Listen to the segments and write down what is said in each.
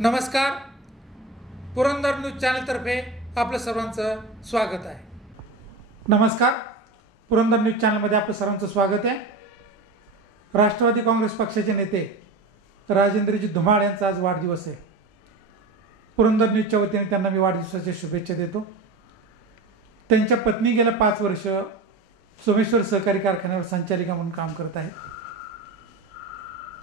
नमस्कार. पुरंदर न्यूज चॅनलतर्फे आपलं सर्वांचं स्वागत आहे. नमस्कार. पुरंदर न्यूज चॅनलमध्ये आपलं सर्वांचं स्वागत आहे. राष्ट्रवादी काँग्रेस पक्षाचे नेते राजेंद्रजी धुमाळ यांचा आज वाढदिवस आहे. पुरंदर न्यूजच्या वतीने त्यांना मी वाढदिवसाच्या शुभेच्छा देतो. त्यांच्या पत्नी गेल्या 5 वर्ष सोमेश्वर सहकारी कारखान्यावर संचालिका म्हणून काम करत आहेत.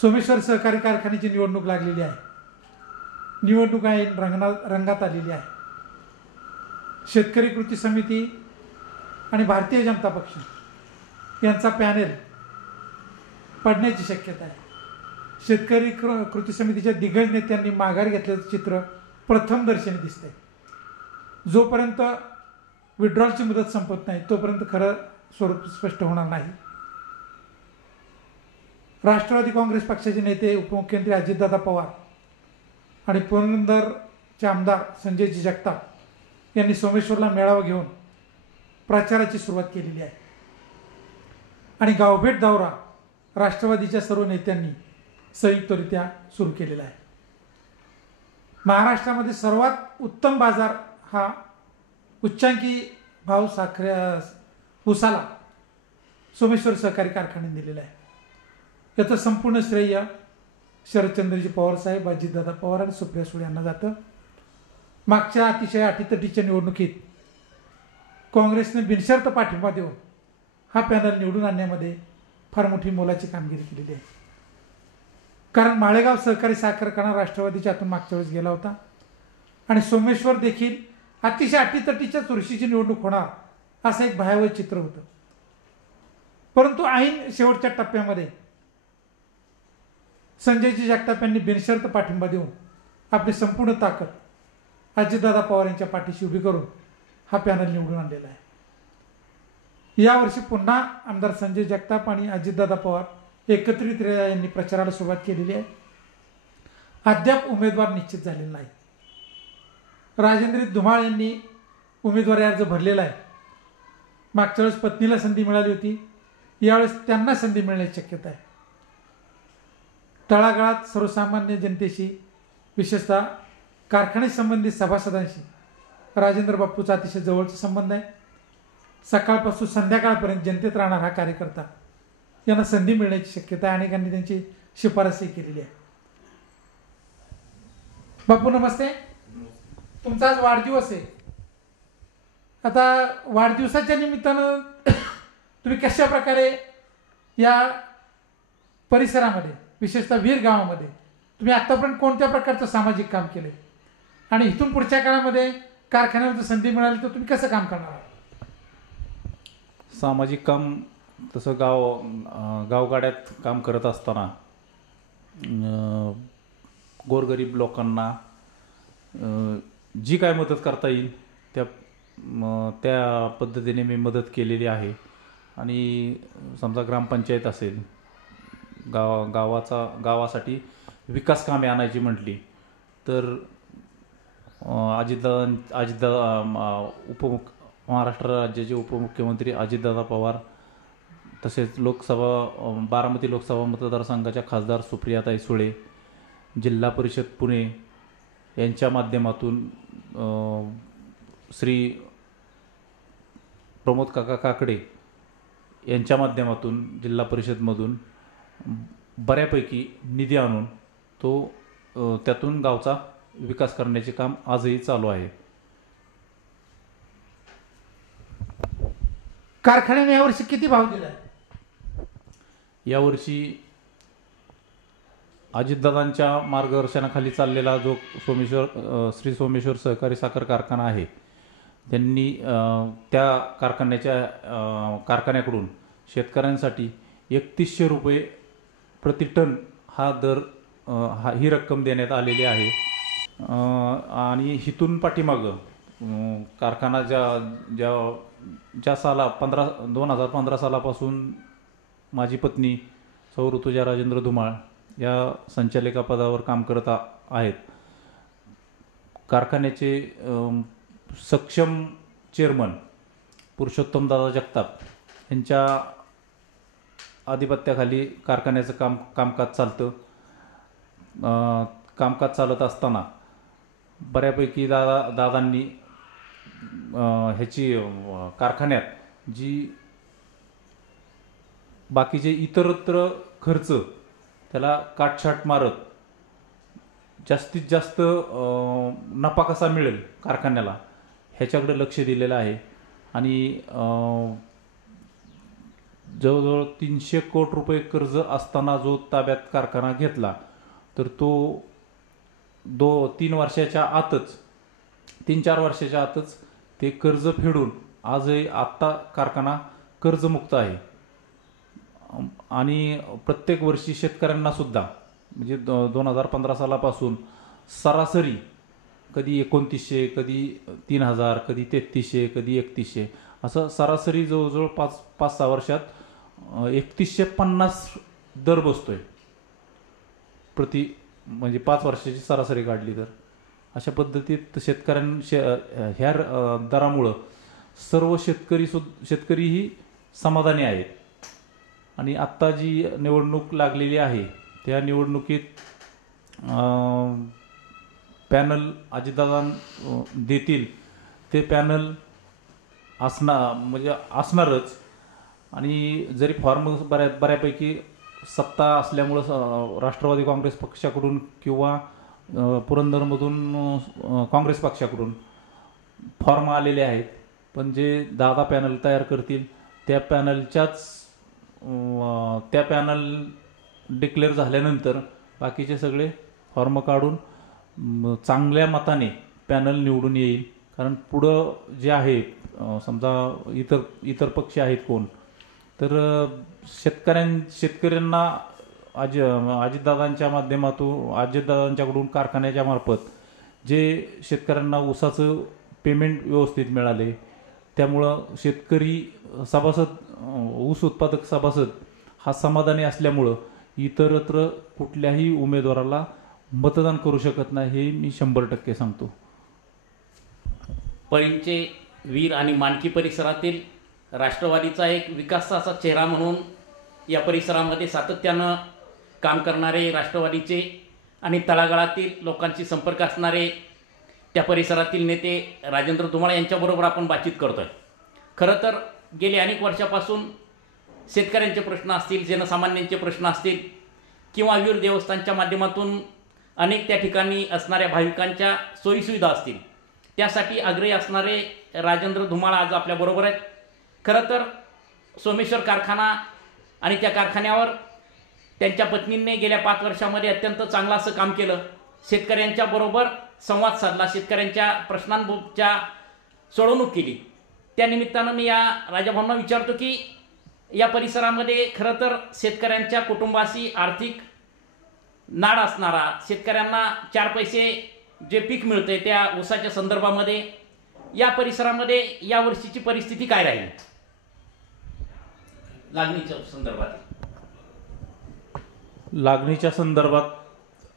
सोमेश्वर सहकारी कारखान्याची निवडणूक लागलेली आहे. निवडणूक रंगात आलेली आहे. शेतकरी कृती समिती आणि भारतीय जनता पक्ष यांचा पॅनेल पडण्याची शक्यता आहे. शेतकरी कृती समितीच्या दिग्गज नेत्यांनी माघार घेतल्याचं चित्र प्रथम दर्शनी दिसतंय. जोपर्यंत विड्रॉलची मुदत संपत नाही तोपर्यंत खरं स्वरूप स्पष्ट होणार नाही. राष्ट्रवादी काँग्रेस पक्षाचे नेते उपमुख्यमंत्री अजितदादा पवार आणि पुरंदरचे आमदार संजयजी जगताप यांनी सोमेश्वरला मेळावा घेऊन प्रचाराची सुरुवात केलेली आहे. आणि गावभेट दौरा राष्ट्रवादीच्या सर्व नेत्यांनी संयुक्तरित्या सुरू केलेला आहे. महाराष्ट्रामध्ये सर्वात उत्तम बाजार हा उच्चांकी भाव उसाला सोमेश्वर सहकारी कारखान्याने दिलेला आहे. याचं संपूर्ण श्रेय शरदचंद्रजी पवार साहेब, अजितदादा पवार आणि सुप्रिया सुळे यांना जातं. मागच्या अतिशय अटीतटीच्या निवडणुकीत काँग्रेसने बिनशर्त पाठिंबा देऊन हा पॅनल निवडून आणण्यामध्ये फार मोठी मोलाची कामगिरी केलेली आहे. कारण माळेगाव सहकारी साखर कारखाना राष्ट्रवादीच्या हातून मागच्या वेळेस गेला होता आणि सोमेश्वर देखील अतिशय अटीतटीच्या चुरशीची निवडणूक होणार असं एक भयावह चित्र होतं. परंतु ऐन शेवटच्या टप्प्यामध्ये संजयजी जगताप यांनी बिनशर्त पाठिंबा देऊन आपली संपूर्ण ताकद अजितदादा पवार यांच्या पाठीशी उभी करून हा पॅनल निवडून आणलेला आहे. यावर्षी पुन्हा आमदार संजय जगताप आणि अजितदादा पवार एकत्रितरित्या यांनी प्रचाराला सुरुवात केलेली आहे. अद्याप उमेदवार निश्चित झालेला नाही. राजेंद्र धुमाळ यांनी उमेदवारी अर्ज भरलेला आहे. मागच्या वेळेस पत्नीला संधी मिळाली होती, यावेळेस त्यांना संधी मिळण्याची शक्यता आहे. तळागाळात सर्वसामान्य जनतेशी विशेषतः कारखाने संबंधित सभासदांशी राजेंद्र बाप्पूचा अतिशय जवळचा संबंध आहे. सकाळपासून संध्याकाळपर्यंत जनतेत राहणार हा कार्यकर्ता यांना संधी मिळण्याची शक्यता आहे. अनेकांनी त्यांची शिफारसही केलेली आहे. बापू नमस्ते. तुमचा आज वाढदिवस आहे. आता वाढदिवसाच्या निमित्तानं तुम्ही कशा प्रकारे या परिसरामध्ये विशेषतः वीर गावामध्ये तुम्ही आतापर्यंत कोणत्या प्रकारचं सामाजिक काम केले आणि इथून पुढच्या काळामध्ये कारखान्यावर संधी मिळाली तर तुम्ही कसं काम करणार? सामाजिक काम तसं गावगाड्यात काम करत असताना गोरगरीब लोकांना जी काय मदत करता येईल त्या पद्धतीने मी मदत केलेली आहे. आणि समजा ग्रामपंचायत असेल, गावासाठी विकास कामे आणायची म्हटली तर अजितदादा महाराष्ट्र राज्याचे उपमुख्यमंत्री अजितदादा पवार, तसेच बारामती लोकसभा मतदारसंघाच्या खासदार सुप्रियाताई सुळे, जिल्हा परिषद पुणे यांच्या माध्यमातून श्री प्रमोद काका काकडे यांच्या माध्यमातून जिल्हा परिषदमधून बऱ्यापैकी निधी आणून त्यातून गावचा विकास करण्याचे काम आजही चालू आहे. कारखान्याने यावर्षी किती भाव दिला? यावर्षी अजितदादांच्या मार्गदर्शनाखाली चाललेला जो श्री सोमेश्वर सहकारी साखर कारखाना आहे, त्यांनी त्या कारखान्याकडून शेतकऱ्यांसाठी 3100 रुपये प्रति टन हा दर ही रक्कम देण्यात आलेली आहे. आणि हिथून पाठीमागं कारखाना ज्या 2015 सालापासून माझी पत्नी सौ ऋतुजा राजेंद्र धुमाळ या संचालिका पदावर काम करत आहेत. कारखान्याचे सक्षम चेअरमन पुरुषोत्तमदादा जगताप यांच्या आधिपत्याखाली कारखान्याचं कामकाज चालतं. कामकाज चालत असताना बऱ्यापैकी दादांनी ह्याची कारखान्यात जी बाकीचे इतरत्र खर्च त्याला काटछाट मारत जास्तीत जास्त नफा कसा मिळेल कारखान्याला ह्याच्याकडे लक्ष दिलेलं आहे. आणि जवळजवळ 300 कोटी रुपये कर्ज असताना जो ताब्यात कारखाना घेतला तर तो 3 वर्षाच्या आतच 3-4 वर्षाच्या आतच ते कर्ज फेडून आजही आत्ता कारखाना कर्जमुक्त आहे. आणि प्रत्येक वर्षी शेतकऱ्यांना सुद्धा म्हणजे 2015 सालापासून सरासरी कधी 2900, कधी 3000, कधी 3300, कधी 3100 असं सरासरी जवळजवळ 5-6 वर्षात 3150 दर बसतोय प्रति, म्हणजे 5 वर्षाची सरासरी काढली तर. अशा पद्धतीत ह्या दरामुळं सर्व शेतकरीही समाधानी आहेत. आणि आत्ता जी निवडणूक लागलेली आहे त्या निवडणुकीत पॅनल अजितदादा देतील ते पॅनल असणारच. आणि जरी फॉर्म बऱ्यापैकी सत्ता असल्यामुळं राष्ट्रवादी काँग्रेस पक्षाकडून किंवा पुरंदरमधून काँग्रेस पक्षाकडून फॉर्म आलेले आहेत, पण जे दादा पॅनल तयार करतील त्या पॅनल डिक्लेअर झाल्यानंतर बाकीचे सगळे फॉर्म काढून चांगल्या मताने पॅनल निवडून येईल. कारण पुढं जे आहे समजा इतर पक्ष आहेत कोण तर शेतकऱ्यांना अजितदादांच्याकडून कारखान्याच्या मार्फत जे शेतकऱ्यांना ऊसाचं पेमेंट व्यवस्थित मिळाले त्यामुळं शेतकरी ऊस उत्पादक सभासद हा समाधानी असल्यामुळं इतरत्र कुठल्याही उमेदवाराला मतदान करू शकत नाही हे मी 100% सांगतो. परळीचे वीर आणि मानकी परिसरातील राष्ट्रवादीचा एक विकासाचा चेहरा म्हणून या परिसरामध्ये सातत्यानं काम करणारे राष्ट्रवादीचे आणि तळागाळातील लोकांशी संपर्क असणारे त्या परिसरातील नेते राजेंद्र धुमाळ यांच्याबरोबर आपण बातचीत करतो आहे. खरं तर गेली अनेक वर्षापासून शेतकऱ्यांचे प्रश्न असतील, जनसामान्यांचे प्रश्न असतील किंवा वीर देवस्थानच्या माध्यमातून अनेक त्या ठिकाणी असणाऱ्या भाविकांच्या सोयीसुविधा असतील त्यासाठी आग्रही असणारे राजेंद्र धुमाळ आज आपल्याबरोबर आहेत. खरं तर सोमेश्वर कारखाना आणि त्या कारखान्यावर त्यांच्या पत्नींनी गेल्या 5 वर्षामध्ये अत्यंत चांगलं असं काम केलं. शेतकऱ्यांच्या बरोबर संवाद साधला, शेतकऱ्यांच्या प्रश्नांच्या सोडवणूक केली. त्या निमित्तानं मी या राजाभाऊंना विचारतो की या परिसरामध्ये खरं तर शेतकऱ्यांच्या कुटुंबाशी आर्थिक नाड असणारा, शेतकऱ्यांना 4 पैसे जे पीक मिळते त्या ऊसाच्या संदर्भामध्ये या परिसरामध्ये या वर्षीची परिस्थिती काय राहील लागणीच्या संदर्भात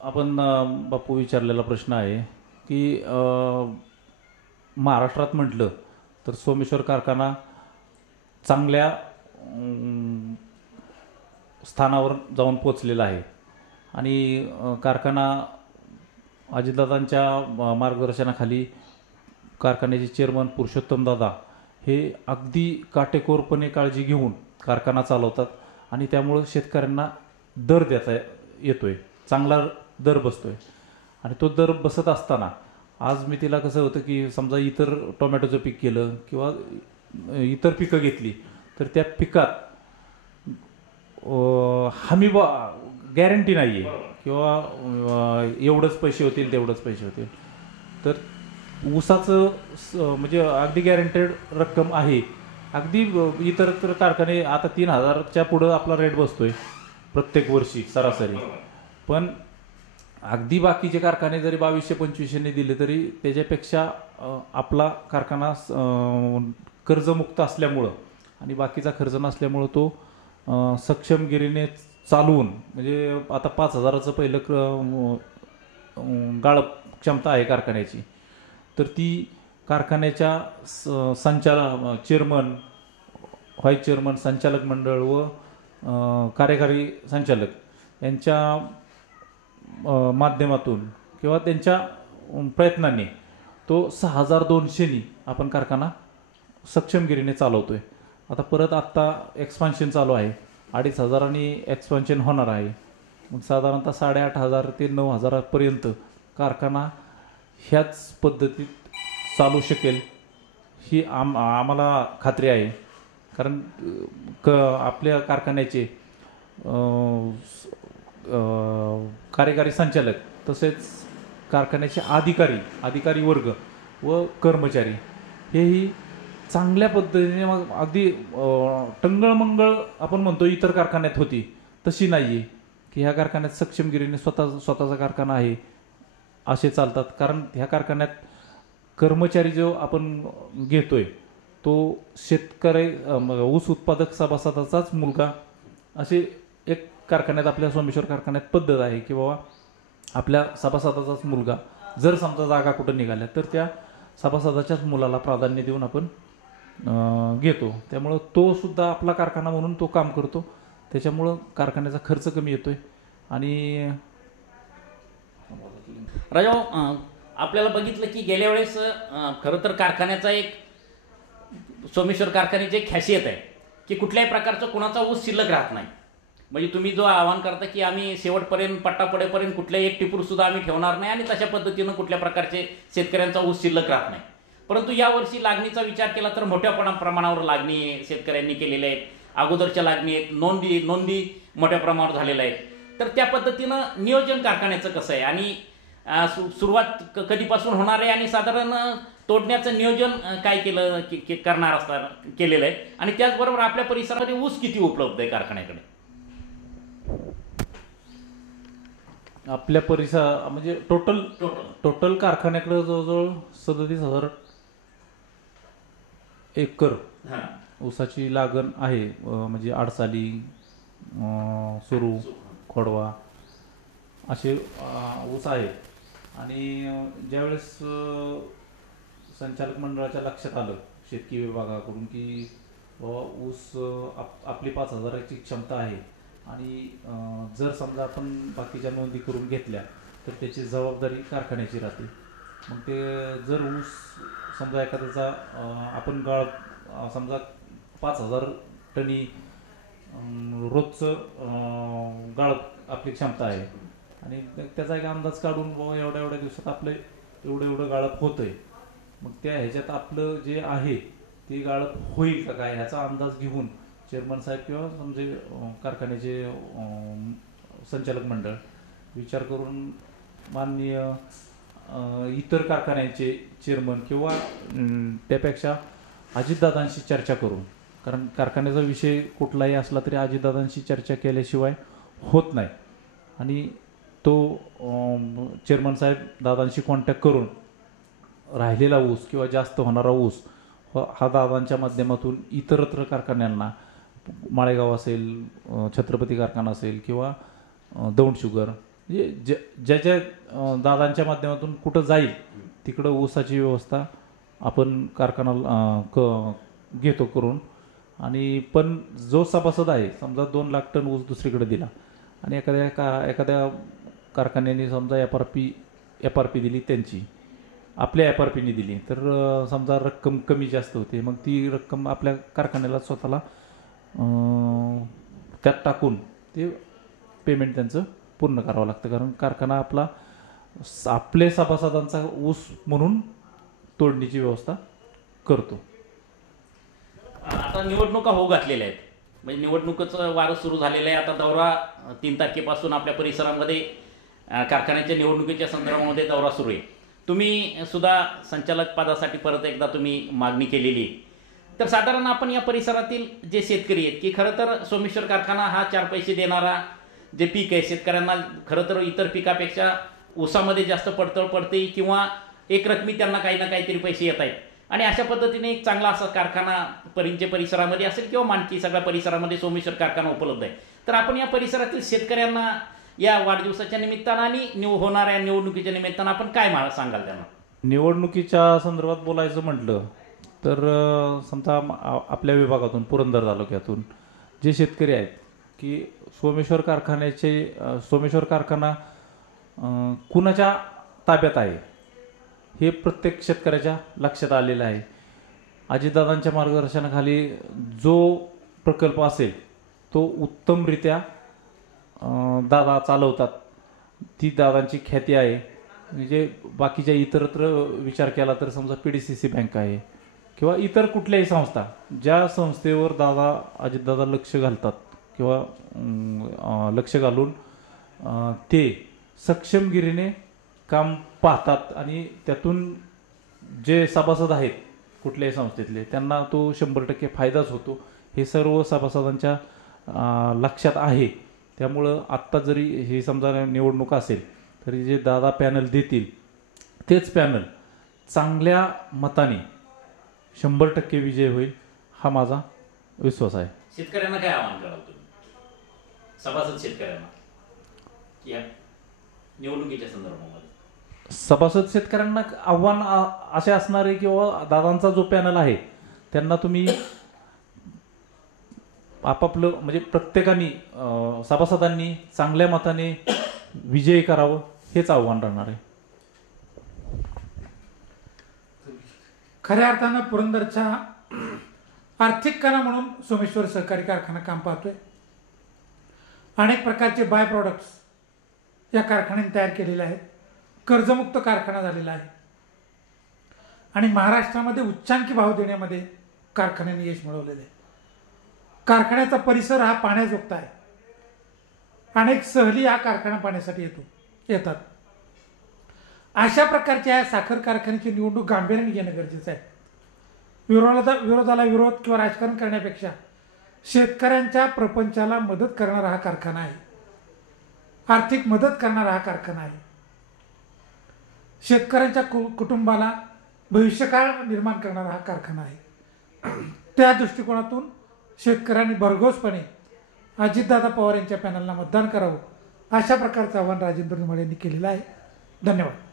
आपण बापू विचारलेला प्रश्न आहे की महाराष्ट्रात म्हटलं तर सोमेश्वर कारखाना चांगल्या स्थानावर जाऊन पोचलेला आहे. आणि कारखाना अजितदादांच्या मार्गदर्शनाखाली कारखान्याचे चेअरमन पुरुषोत्तम दादा हे अगदी काटेकोरपणे काळजी घेऊन कारखाना चालवतात आणि त्यामुळं शेतकऱ्यांना दर देता येतोय, चांगला दर बसतोय. आणि तो दर बसत असताना आज मी तिला कसं होतं की समजा इतर टोमॅटोचं पीक केलं किंवा इतर पिकं घेतली तर त्या पिकात हमी गॅरंटी नाही आहे किंवा एवढंच पैसे होतील तेवढंच पैसे होतील. तर ऊसाचं म्हणजे अगदी गॅरंटेड रक्कम आहे. अगदी इतर कारखाने आता 3000च्या पुढं आपला रेट बसतोय प्रत्येक वर्षी सरासरी. पण अगदी बाकीचे कारखाने जरी 2200-2500 दिले तरी त्याच्यापेक्षा आपला कारखाना कर्जमुक्त असल्यामुळं आणि बाकीचा खर्च नसल्यामुळं तो सक्षमगिरीने चालवून म्हणजे आता 5000चं पहिलं गाळप क्षमता आहे कारखान्याची. तर ती कारखान्याच्या चेअरमन, व्हाईस चेअरमन, संचालक मंडळ व कार्यकारी संचालक यांच्या माध्यमातून किंवा त्यांच्या प्रयत्नांनी तो 6,200नी आपण कारखाना सक्षमगिरीने चालवतो आहे. आता परत आत्ता एक्सपान्शन चालू आहे, 2,500 एक्सपान्शन होणार आहे. मग साधारणतः 8,500 ते 9,000पर्यंत कारखाना ह्याच पद्धतीत चालू शकेल ही आम्हाला खात्री आहे. कारण आपल्या कारखान्याचे कार्यकारी संचालक तसेच कारखान्याचे अधिकारी वर्ग व कर्मचारी हेही चांगल्या पद्धतीने, मग अगदी टंगळमंगळ आपण म्हणतो इतर कारखान्यात होती तशी नाही आहे की ह्या कारखान्यात सक्षमगिरीने स्वतःचा कारखाना आहे असे चालतात. कारण ह्या कारखान्यात कर्मचारी जो आपण घेतोय तो शेतकरी ऊस उत्पादक सभासदाचाच मुलगा असे एक कारखान्यात, आपल्या सोमेश्वर कारखान्यात पद्धत आहे की बाबा आपल्या सभासदाचाच मुलगा जर समजा जागा कुठं निघाल्या तर त्या सभासदाच्याच मुलाला प्राधान्य देऊन आपण घेतो. त्यामुळं तो सुद्धा आपला कारखाना म्हणून तो काम करतो. त्याच्यामुळं कारखान्याचा खर्च कमी येतोय. आणि राजा, आपल्याला बघितलं की गेल्या वेळेस खरं तर कारखान्याचा एक सोमेश्वर कारखान्याची एक खासियत आहे की कुठल्याही प्रकारचा कुणाचा ऊस शिल्लक राहत नाही. म्हणजे तुम्ही जो आवाहन करता की आम्ही शेवटपर्यंत पट्टा पडेपर्यंत कुठल्याही एक टिपूर सुद्धा आम्ही ठेवणार नाही आणि तशा पद्धतीनं कुठल्या प्रकारचे शेतकऱ्यांचा ऊस शिल्लक राहत नाही. परंतु यावर्षी लागणीचा विचार केला तर मोठ्या प्रमाणावर लागणी शेतकऱ्यांनी केलेल्या आहेत. अगोदरच्या लागणी आहेत, नोंदी मोठ्या प्रमाणावर झालेल्या आहेत. तर त्या पद्धतीनं नियोजन कारखान्याचं कसं आहे आणि सुरुवात कधीपासून होणार आहे आणि साधारण तोडण्याचं नियोजन काय करणार असणार केलेलं आहे आणि त्याचबरोबर आपल्या परिसरामध्ये ऊस किती उपलब्ध आहे कारखान्याकडे? आपल्या परिसर म्हणजे टोटल कारखान्याकडे जवळजवळ 37,000 एकर ऊसाची लागण आहे. म्हणजे आडसाली, सुरू, खोडवा असे ऊस आहेत. आणि ज्यावेळेस संचालक मंडळाच्या लक्षात आलं शेतकी विभागाकडून की ऊस आपली 5,000ची क्षमता आहे आणि जर समजा आपण बाकीच्या नोंदी करून घेतल्या तर त्याची जबाबदारी कारखान्याची राहते. मग ते जर ऊस समजा एखाद्याचा आपण समजा 5,000 टनी रोजचं गाळप आपली क्षमता आहे आणि त्याचा एक अंदाज काढून बाबा एवढ्या दिवसात आपलं एवढं गाळप होतंय. मग त्या ह्याच्यात आपलं जे आहे ते गाळप होईल का काय ह्याचा अंदाज घेऊन चेअरमन साहेब किंवा समजे कारखान्याचे संचालक मंडळ विचार करून माननीय इतर कारखान्यांचे चेअरमन किंवा त्यापेक्षा अजितदादांशी चर्चा करून, कारण कारखान्याचा विषय कुठलाही असला तरी अजितदादांशी चर्चा केल्याशिवाय होत नाही आणि तो चेअरमन साहेब दादांशी कॉन्टॅक्ट करून राहिलेला ऊस किंवा जास्त होणारा ऊस हा दादांच्या माध्यमातून इतरत्र कारखान्यांना, माळेगाव असेल, छत्रपती कारखाना असेल किंवा दौंड शुगर, म्हणजे ज्याच्या दादांच्या माध्यमातून कुठं जाईल तिकडं ऊसाची व्यवस्था आपण कारखाना घेतो करून. आणि पण जो सभासद आहे समजा 2 लाख टन ऊस दुसरीकडे दिला आणि एखाद्या कारखान्याने समजा एफ आर पी दिली, त्यांची आपल्या एफ आर पीने दिली तर समजा रक्कम कमी जास्त होते. मग ती रक्कम आपल्या कारखान्याला स्वतःला त्यात टाकून ते पेमेंट त्यांचं पूर्ण करावं लागतं. कारण कारखाना आपले सभासदांचा ऊस म्हणून तोडणीची व्यवस्था करतो. आता निवडणुका होऊ घातलेल्या आहेत, म्हणजे निवडणुकीचं वारं सुरू झालेलं आहे. आता दौरा 3 तारखेपासून आपल्या परिसरामध्ये कारखान्याच्या निवडणुकीच्या संदर्भामध्ये दौरा सुरू आहे. तुम्ही सुद्धा संचालक पदासाठी परत एकदा तुम्ही मागणी केलेली आहे. तर साधारण आपण या परिसरातील जे शेतकरी आहेत की खरं तर सोमेश्वर कारखाना हा 4 पैसे देणारा जे पीक आहे, शेतकऱ्यांना खरं तर इतर पिकापेक्षा ऊसामध्ये जास्त पडतळ पडते किंवा एक रकमी त्यांना काही ना काहीतरी पैसे येत आहेत आणि अशा पद्धतीने एक चांगला असा कारखाना परिसरामध्ये असेल किंवा मानकी सगळ्या परिसरामध्ये सोमेश्वर कारखाना उपलब्ध आहे. तर आपण या परिसरातील शेतकऱ्यांना या वाढदिवसाच्या निमित्तानं आणि होणाऱ्या निवडणुकीच्या निमित्तानं आपण काय सांगाल त्यांना? निवडणुकीच्या संदर्भात बोलायचं म्हटलं तर समजा आपल्या विभागातून पुरंदर तालुक्यातून जे शेतकरी आहेत की सोमेश्वर कारखाना कुणाच्या ताब्यात आहे हे प्रत्येक शेतकऱ्याच्या लक्षात आलेलं आहे. अजितदादांच्या मार्गदर्शनाखाली जो प्रकल्प असेल तो उत्तमरित्या दादा चालवतात. ती दादांची ख्याती आहे. म्हणजे बाकीच्या इतरत्र विचार केला तर समजा PDCC बँक आहे किंवा इतर कुठल्याही संस्था, ज्या संस्थेवर अजितदादा लक्ष घालतात किंवा लक्ष घालून ते सक्षमगिरीने काम पाहतात आणि त्यातून जे सभासद आहेत कुठल्याही संस्थेतले त्यांना तो 100% फायदाच होतो, हे सर्व सभासदांच्या लक्षात आहे. त्यामुळं आत्ता जरी हे समजा निवडणूक असेल तरी जे दादा पॅनल देतील तेच पॅनल चांगल्या मताने 100% विजय होईल हा माझा विश्वास आहे. शेतकऱ्यांना काय आवाहन कराल तुम्ही, सभासद शेतकऱ्यांना या निवडणुकीच्या संदर्भामध्ये? सभासद शेतकऱ्यांना आव्हान असे असणार आहे किंवा दादांचा जो पॅनल आहे त्यांना तुम्ही आपापलं म्हणजे प्रत्येकाने सभासदांनी चांगल्या मताने विजयी करावं हेच आव्हान राहणार आहे. खऱ्या अर्थानं पुरंदरच्या आर्थिक कणा म्हणून सोमेश्वर सहकारी कारखाना काम पाहतोय. अनेक प्रकारचे बाय प्रॉडक्ट्स या कारखान्याने तयार केलेले आहेत. कर्जमुक्त कारखाना झालेला आहे आणि महाराष्ट्रामध्ये उच्चांकी भाव देण्यामध्ये कारखान्याने यश मिळवलेलं आहे. कारखान्याचा परिसर हा पाण्याजोगता आहे. अनेक सहली हा कारखाना पाहण्यासाठी येतात. अशा प्रकारच्या या साखर कारखान्याची निवडणूक गांभीर्याने घेणं गरजेचं आहे. विरोधाला विरोध किंवा राजकारण करण्यापेक्षा शेतकऱ्यांच्या प्रपंचाला मदत करणारा हा कारखाना आहे. आर्थिक मदत करणारा हा कारखाना आहे. शेतकऱ्यांच्या कुटुंबाला भविष्यकाळ निर्माण करणारा हा कारखाना आहे. त्या दृष्टिकोनातून शेतकऱ्यांनी भरघोसपणे अजितदादा पवार यांच्या पॅनलला मतदान करावं अशा प्रकारचं आवाहन राजेंद्र धुमाळ यांनी केलेलं आहे. धन्यवाद.